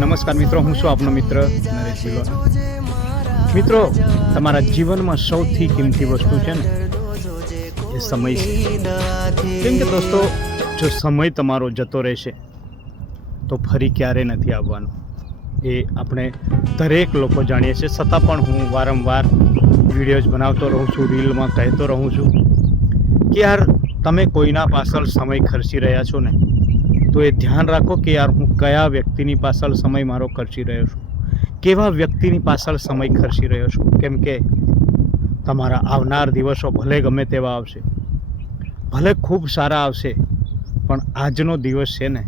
નમસ્કાર મિત્રો, હું છું આપનો મિત્ર નરેશ જીલોન। મિત્રો, તમારા જીવનમાં સૌથી કિંમતી વસ્તુ છે ને એ સમય છે। કેમ કે દોસ્તો, જો સમય તમારો જતો રહેશે તો ફરી ક્યારે નથી આવવાનો, એ આપણે દરેક લોકો જાણીએ છીએ। છતાં પણ હું વારંવાર વિડીયોઝ બનાવતો રહું છું, રીલમાં કહેતો રહું છું કે યાર, તમે કોઈના પાછળ સમય ખર્ચી રહ્યા છો ને, તો એ ધ્યાન રાખો કે યાર, હું કયા વ્યક્તિની પાછળ સમય મારો ખર્ચી રહ્યો છું, કેવા વ્યક્તિની પાછળ સમય ખર્ચી રહ્યો છું। કેમ કે તમારા આવનાર દિવસો ભલે ગમે તેવા આવશે, ભલે ખૂબ સારા આવશે, પણ આજનો દિવસ છે ને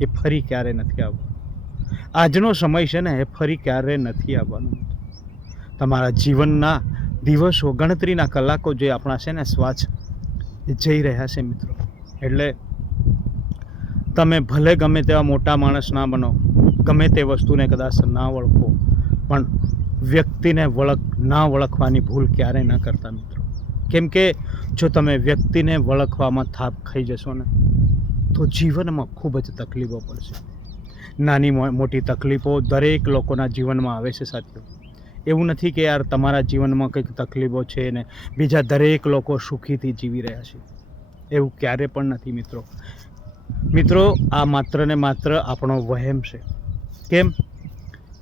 એ ફરી ક્યારે નથી આવવાનો। આજનો સમય છે ને એ ફરી ક્યારે નથી આવવાનો। તમારા જીવનના દિવસો, ગણતરીના કલાકો જે આપણા છે ને શ્વાસ એ જઈ રહ્યા છે મિત્રો। એટલે તમે ભલે ગમે તેવા મોટા માણસ ના બનો, ગમે તે વસ્તુને કદાચ ના ઓળખો, પણ વ્યક્તિને ના ઓળખવાની ભૂલ ક્યારેય ન કરતા મિત્રો। કેમ કે જો તમે વ્યક્તિને ઓળખવામાં થાપ ખાઈ જશો ને, તો જીવનમાં ખૂબ જ તકલીફો પડશે। નાની મોટી તકલીફો દરેક લોકોના જીવનમાં આવે છે સાથીઓ। એવું નથી કે યાર તમારા જીવનમાં કંઈક તકલીફો છે ને બીજા દરેક લોકો સુખીથી જીવી રહ્યા છે, એવું ક્યારે પણ નથી મિત્રો। આ માત્ર ને માત્ર આપણો વહેમ છે। કેમ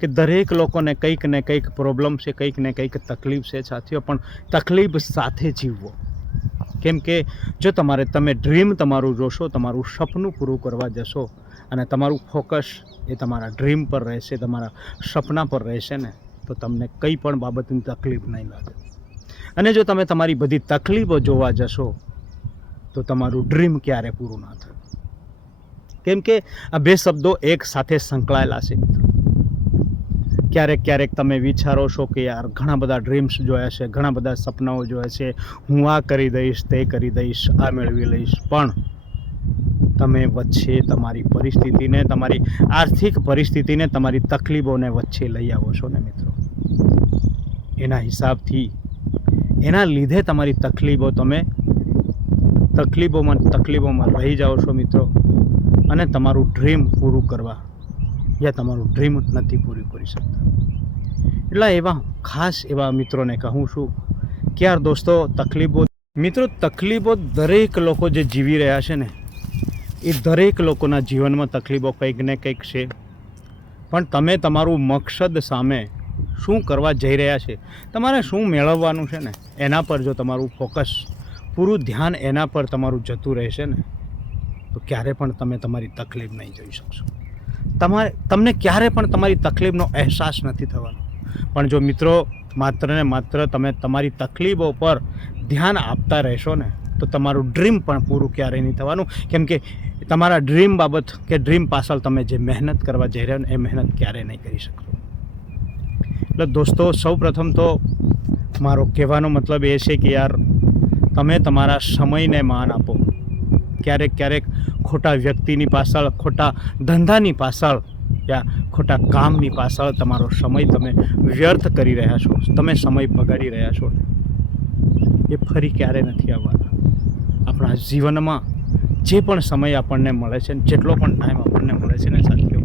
કે દરેક લોકોને કંઈક ને કંઈક પ્રોબ્લેમ છે, કંઈક ને કંઈક તકલીફ છે સાથીઓ, પણ તકલીફ સાથે જીવવો। કેમ કે જો તમે ડ્રીમ તમારું જોશો, તમારું સપનું પૂરું કરવા જશો અને તમારું ફોકસ એ તમારા ડ્રીમ પર રહેશે, તમારા સપના પર રહેશે ને, તો તમને કંઈ પણ બાબતની તકલીફ નહીં લાગે। અને જો તમે તમારી બધી તકલીફો જોવા જશો તો તમારું ડ્રીમ ક્યારે પૂરું ના થાય। કેમ કે આ બે શબ્દો એક સાથે સંકળાયેલા છે મિત્રો। ક્યારેક તમે વિચારો છો કે યાર, ઘણા બધા ડ્રીમ્સ જોયા છે, ઘણા બધા સપનાઓ જોયા છે, હું આ કરી દઈશ, તે કરી દઈશ, આ મેળવી લઈશ, પણ તમે વચ્ચે તમારી પરિસ્થિતિને, તમારી આર્થિક પરિસ્થિતિને, તમારી તકલીફોને વચ્ચે લઈ આવો છો ને મિત્રો। એના હિસાબથી, એના લીધે તમારી તકલીફોમાં રહી જાઓ છો મિત્રો, અને તમારું ડ્રીમ પૂરું કરવા યા તમારું ડ્રીમ નથી પૂરું કરી શકતા। એટલે એવા ખાસ એવા મિત્રોને કહું છું કે યાર દોસ્તો, તકલીફો દરેક લોકો જે જીવી રહ્યા છે ને, એ દરેક લોકોના જીવનમાં તકલીફો કંઈક ને કંઈક છે, પણ તમે તમારું મકસદ સામે શું કરવા જઈ રહ્યા છે, તમારે શું મેળવવાનું છે ને, એના પર જો તમારું ફોકસ, પૂરું ધ્યાન એના પર તમારું જતું રહેશે ને, તો ક્યારે પણ તમે તમારી તકલીફ નહીં જોઈ શકશો। તમને ક્યારે પણ તમારી તકલીફનો અહેસાસ નથી થવાનો। પણ જો મિત્રો માત્ર ને માત્ર તમે તમારી તકલીફો પર ધ્યાન આપતા રહેશો ને, તો તમારું ડ્રીમ પણ પૂરું ક્યારેય નહીં થવાનું। કેમ કે તમારા ડ્રીમ બાબત કે ડ્રીમ પાછળ તમે જે મહેનત કરવા જઈ રહ્યા ને, એ મહેનત ક્યારેય નહીં કરી શકશો। એટલે દોસ્તો, સૌ પ્રથમ તો મારો કહેવાનો મતલબ એ છે કે યાર, તમે તમારા સમયને માન આપો। ક્યારેક ખોટા વ્યક્તિની પાછળ, ખોટા ધંધાની પાછળ યા ખોટા કામની પાછળ તમારો સમય તમે વ્યર્થ કરી રહ્યા છો, તમે સમય બગાડી રહ્યા છો, એ ફરી ક્યારે નથી આવવાના। આપણા જીવનમાં જે પણ સમય આપણને મળે છે, જેટલો પણ ટાઈમ આપણને મળે છે ને સાથીઓ,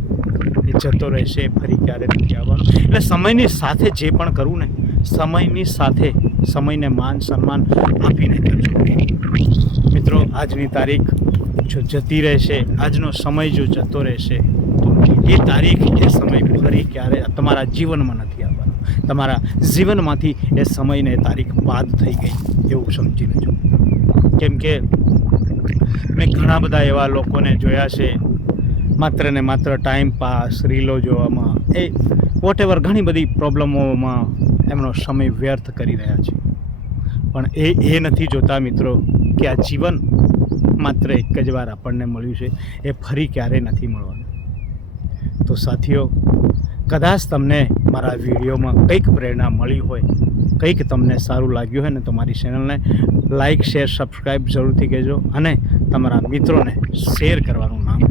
એ જતો રહેશે, ફરી ક્યારે નથી આવવાનો। એટલે સમયની સાથે જે પણ કરવું ને, સમયની સાથે સમયને માન સન્માન આપીને કરજો મિત્રો। આજની તારીખ જો જતી રહેશે, આજનો સમય જો જતો રહેશે, તો એ તારીખ, એ સમય ફરી ક્યારે તમારા જીવનમાં નથી આવવાનો। તમારા જીવનમાંથી એ સમયને એ તારીખ બાદ થઈ ગઈ એવું સમજી લેજો। કેમ કે મેં ઘણા બધા એવા લોકોને જોયા છે, માત્ર ને માત્ર ટાઈમ પાસ, રીલો જોવામાં, એ વોટેવર ઘણી બધી પ્રોબ્લેમોમાં એમનો સમય વ્યર્થ કરી રહ્યા છે, પણ એ નથી જોતા મિત્રો કે આ જીવન માત્ર એક જ વાર આપણને મળ્યું છે, એ ફરી ક્યારેય નથી મળવાનું। તો સાથીઓ, કદાચ તમને મારા વિડીયોમાં કંઈક પ્રેરણા મળી હોય, કંઈક તમને સારું લાગ્યું હોય ને, તો મારી ચેનલને લાઇક, શેર, સબસ્ક્રાઈબ જરૂરથી કહેજો, અને તમારા મિત્રોને શેર કરવાનું નામ